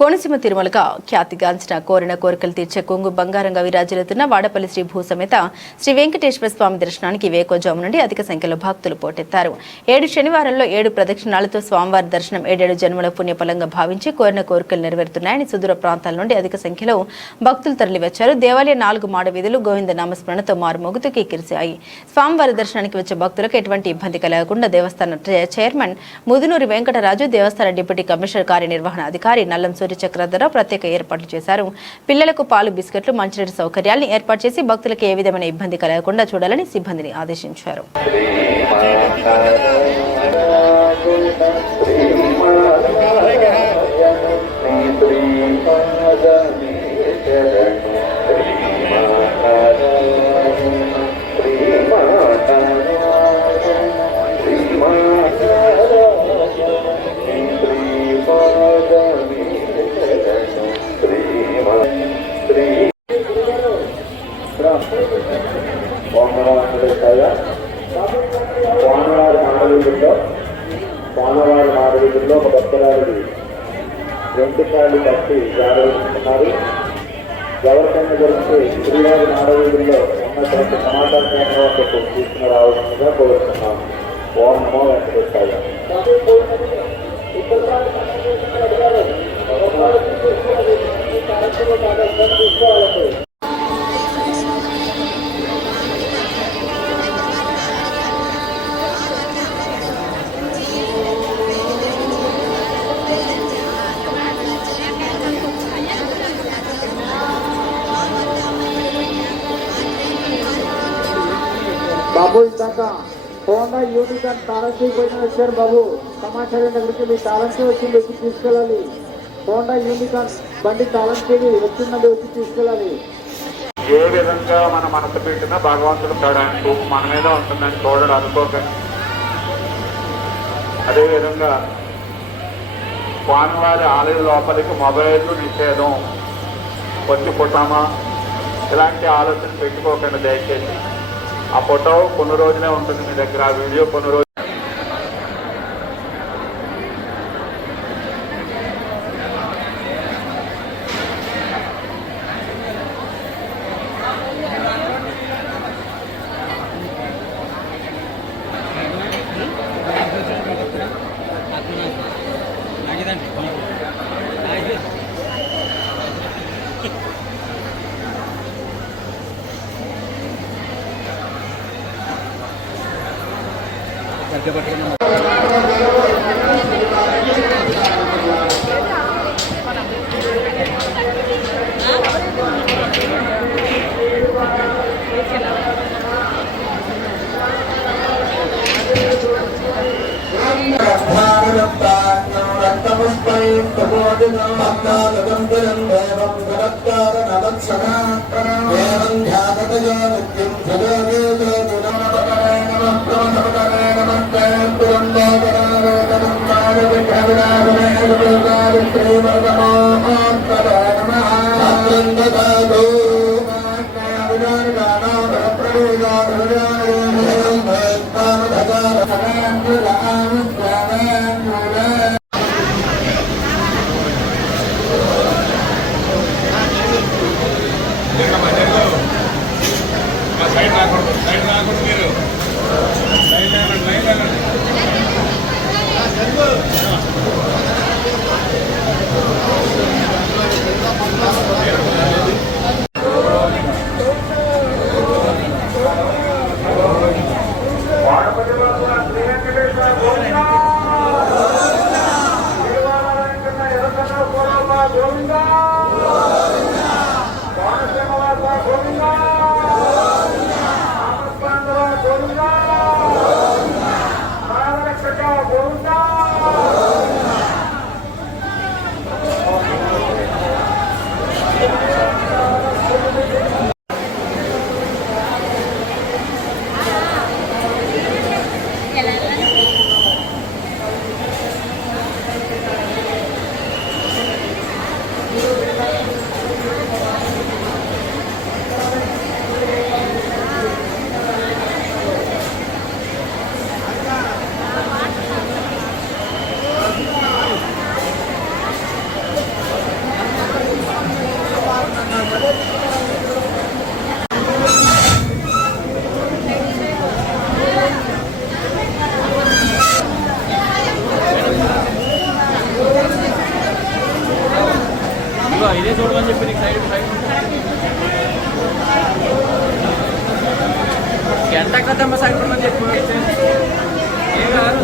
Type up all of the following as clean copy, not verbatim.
కోనసీమ తిరుమలగా ఖ్యాతిగాంచిన కోరిన కోరికలు తీర్చే కొంగు బంగారంగా విరాజిల్లుతున్న వాడపల్లి శ్రీ భూసమేత శ్రీ వెంకటేశ్వర స్వామి దర్శనానికి వేకోజాము నుండి అధిక సంఖ్యలో భక్తులు పోటెత్తారు. 7 శనివారాల్లో 7 ప్రదక్షిణాలతో స్వామివారి దర్శనం 7 జన్మల పుణ్యఫలంగా భావించి కోరిన కోరికలు నెరవేరుతున్నాయని సుదూర ప్రాంతాల నుండి అధిక సంఖ్యలో భక్తులు తరలివచ్చారు. దేవాలయ 4 మాడ వీధులు గోవింద నామస్మరణతో మారుమోగుతూ కిక్కిరిశాయి. స్వామివారి దర్శనానికి వచ్చే భక్తులకు ఎటువంటి ఇబ్బంది కలగకుండా దేవస్థాన చైర్మన్ ముదునూరి వెంకటరాజు, దేవస్థాన డిప్యూటీ కమిషనర్ కార్యనిర్వహణ అధికారి నల్లం చక్రధరరావు ప్రత్యేక ఏర్పాట్లు చేశారు. పిల్లలకు పాలు, బిస్కెట్లు, మంచినీటి సౌకర్యాలను ఏర్పాటు చేసి భక్తులకు ఏ విధమైన ఇబ్బంది కలగకుండా చూడాలని సిబ్బందిని ఆదేశించారు. స్వామివారి మాడవీధుల్లో ఒక భక్తురాలు వెంకటాలు కట్టి జాగ్రత్తన్నారు. ఎవరికైనా గురించి శ్రీవారి మాడవీధుల్లో ఉన్నటువంటి సమాచార కేంద్రం తీసుకుని రావాల్సిందిగా కోరుతున్నాం. ఓం నమో వెంకటేశ్వరాయ. బాబు ఇందాక హోండా యూనికాన్ తాళంతో పోయిన వచ్చారు. బాబు సమాచారం దగ్గరికి మీ తాళంతో వచ్చి వచ్చి తీసుకెళ్ళాలి. హోండా యూనికాన్ బండి తాళంతో వచ్చిందండి, వచ్చి తీసుకెళ్ళాలి. ఏ విధంగా మన మనసు పెట్టినా భగవంతుడు చూడడానికి మన మీద ఉంటుందని చూడడం అనుకోకండి. అదేవిధంగా స్వామివారి ఆలయ లోపలికి మొబైల్ నిషేధం, వచ్చి పుట్టామా ఇలాంటి ఆలోచన పెట్టుకోకండి దయచేసి. ఆ ఫోటో కొన్ని రోజులే ఉంటుంది మీ దగ్గర, ఆ వీడియో కొన్ని రోజులు. ఇదే చూడమని చెప్పి నీకు సైడ్ గంట కదమ్మ సైడ్ చూడమని చెప్పి ఏం కాదు.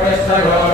Krishna